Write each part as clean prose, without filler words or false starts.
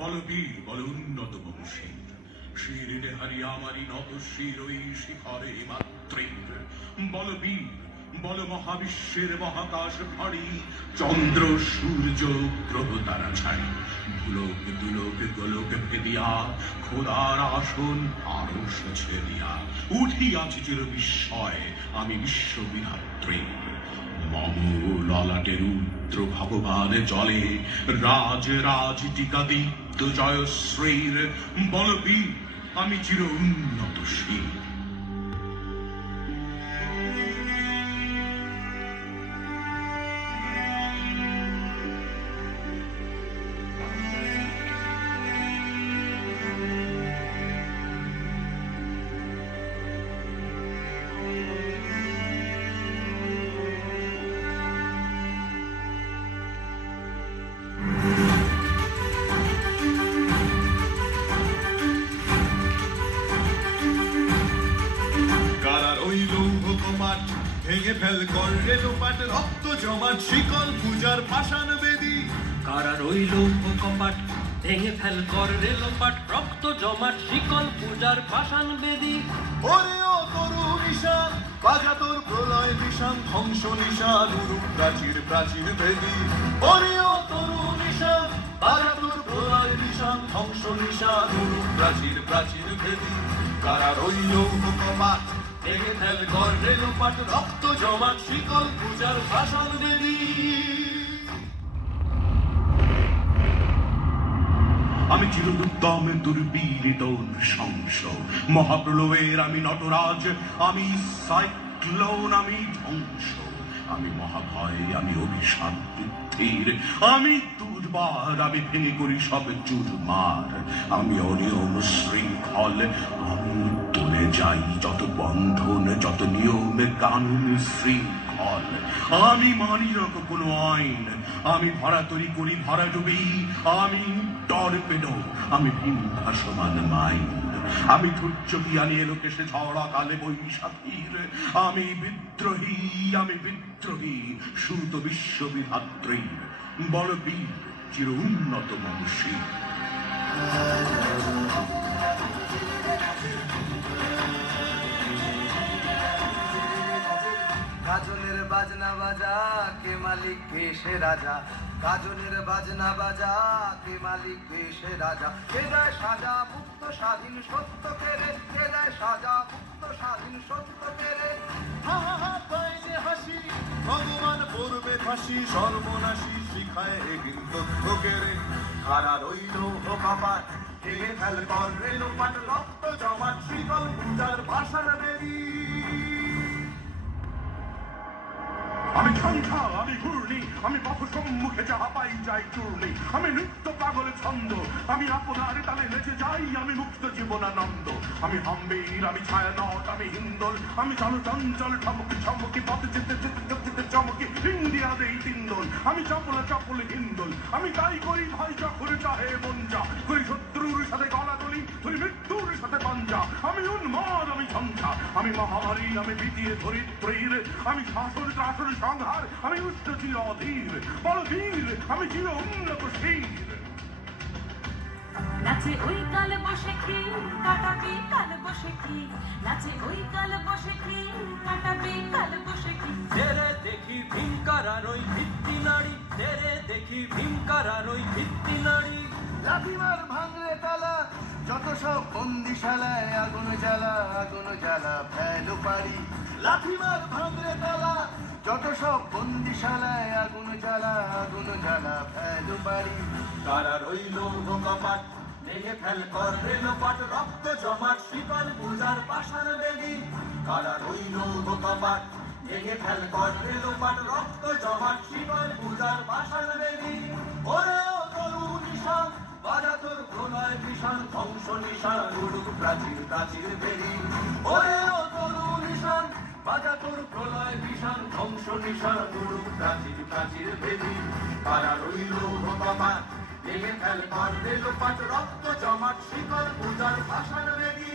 বলবীর বল উন্নত বংশী শিরিনে হারি আমারি নত শির ওই শিখরে মাত্রের বলবীর বল মহাবিশ্বের মহাকাশ ভারী চন্দ্র সূর্য গ্রহ তারা ছাড়ি ভুলোক দুলোক গোলক ভেদিয়া খোদার আসন আরশ ছেদিয়া উঠিয়াছি চির বিস্ময় আমি বিশ্ববিধাত্রী মম ললাটে রুদ্র ভগবান জলে রাজ রাজ টিকা দীপ্ত জয়শ্রীর বলবীর আমি চির উন্নতশীল ভেঙে ফেল করে লোপাট রক্ত জমাট শিকল পূজার পাষাণ বেদী কারা রইল কপাট ভেঙে ফেল করে লোপাট রক্ত জমাট শিকল পূজার পাষাণ বেদী ওরে ও তরু নিশান বাজা তোর প্রলয় নিশান ধ্বংস নিশান উরুপ প্রাচীর প্রাচীর ভেদী ওরে ও তরু নিশান বাজা তোর প্রলয় নিশান ধ্বংস নিশান উরুপ প্রাচীর প্রাচীর ভেদী কারা রইল কপাট ভেঙে ফেল করে লোপাট রক্ত জমাট শিকল পূজার পাষাণ বেদী আমি চিরদুদ্দম দুর্বীরিত নৃশংস মহাপ্রলয়ের আমি নটরাজ আমি সাইক্লোন আমি ধ্বংস আমি মহাভয় আমি অভিশাপ বৃদ্ধির আমি দুর্বার আমি ভেঙে করি সব চুরমার আমি অনিয়ম শৃঙ্খল আমি তুলে যাই যত বন্ধন যত নিয়ম কানুন শৃঙ্খল আমি মানি না কোনো আইন আমি ভরাতরি করি ভরা ডুবি আমি টর্পেডো আমি ভাসমান মাইন আমি ধৈর্য জ্ঞানী লোকেশে ঝড়া কালে বৈশাখীর আমি বিদ্রোহী সুত বিশ্ববিধাত্রীর বলবীর চির উন্নত মনুষ্যী গাজনের বাজনা বাজা কে মালিক কে সে রাজা গাজনের বাজনা বাজা কে মালিক কে সে রাজা কে দেয় সাজা মুক্ত স্বাধীন সত্য কেড়ে কে দেয় সাজা মুক্ত স্বাধীন সত্য কেড়ে হা হা হা পায় যে হাসি ভগবান পড়বে ফাঁসি সর্বনাশী শিখায় এগিন তথ্য কেড়ে কারা রইল কপাট ভেঙে ফেল করে লোপাট রক্ত জমাট শিকল পূজার পাষাণ বেদী আমি ঝঞ্ঝা আমি ঘূর্ণি আমি বাপু সম্মুখে যাহা পাই যাই চূর্ণি আমি নৃত্য পাগল ছন্দ আমি আপনার তালে নেচে যাই আমি মুক্ত জীবনানন্দ আমি হাম্বির আমি ছায়ানট আমি হিন্দোল আমি চল চঞ্চল ঠমকি ঠমকি পথ যেতে যেতে যেতে চমকি ইন্ডিয়া দেই তিন্দোল আমি চপলা চপল হিন্দোল আমি তাই করি ভাই চকুর চাহে মঞ্জা করি শত্রুর সাথে গলাগলি করি মৃত্যুর সাথে পাঞ্জা আমি উন্মাদ আমি ঝঞ্ঝা আমি মহামারী আমি বিতিয়ে ধরিত্রীর আমি শাসন ত্রাসন সংহার আমি উচ্চ চির অধীর বলবীর আমি চির উন্নতশীল নাচে ওই কাল বসে কি কাটাবে কাল বসে কি নাচে ওই কাল বসে কি কাটাবে কাল বসে কি তেরে দেখি ভীমকারার ওই ভিত্তি নারী তেরে দেখি ভীমকারার ওই ভিত্তি নারী লাঠিমার ভাঙলে তালা যত সব বন্দিশালায় আগুন জ্বালা ফেলো পারি লাঠিমার ভাঙলে তালা যত সব বন্দিশালায় আগুন জ্বালা ফেলো পারি কারা রইল কপাট ভেঙে ফেল করে লোপাট রক্ত জমাট শিকল পূজার পাষাণ বেদী কারা রইল কপাট ভেঙে ফেল করে লোপাট রক্ত জমাট শিকল পূজার পাষাণ বেদী ওরে ও তরু নিশান বাজা তোর প্রলয় নিশান ধ্বংস নিশান উড়ুক প্রাচীর প্রাচীর বেদী ওরে ও তরু নিশান বাজা তোর প্রলয় নিশান ধ্বংস নিশান উড়ুক প্রাচীর প্রাচীর বেদী কারা রইল কপাট ভেঙে ফেল করে লোপাট রক্ত জমাট শিকল পূজার পাষাণ বেদী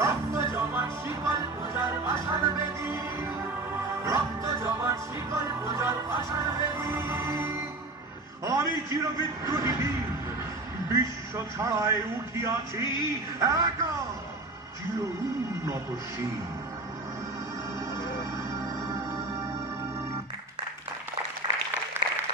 রক্ত জমাট শিকল পূজার পাষাণ বেদী রক্ত জমাট শিকল পূজার পাষাণ বেদী আমি চিরবিদ্রোহী বীর বিশ্ব ছাড়ায় উঠিয়াছি একা চির উন্নত শির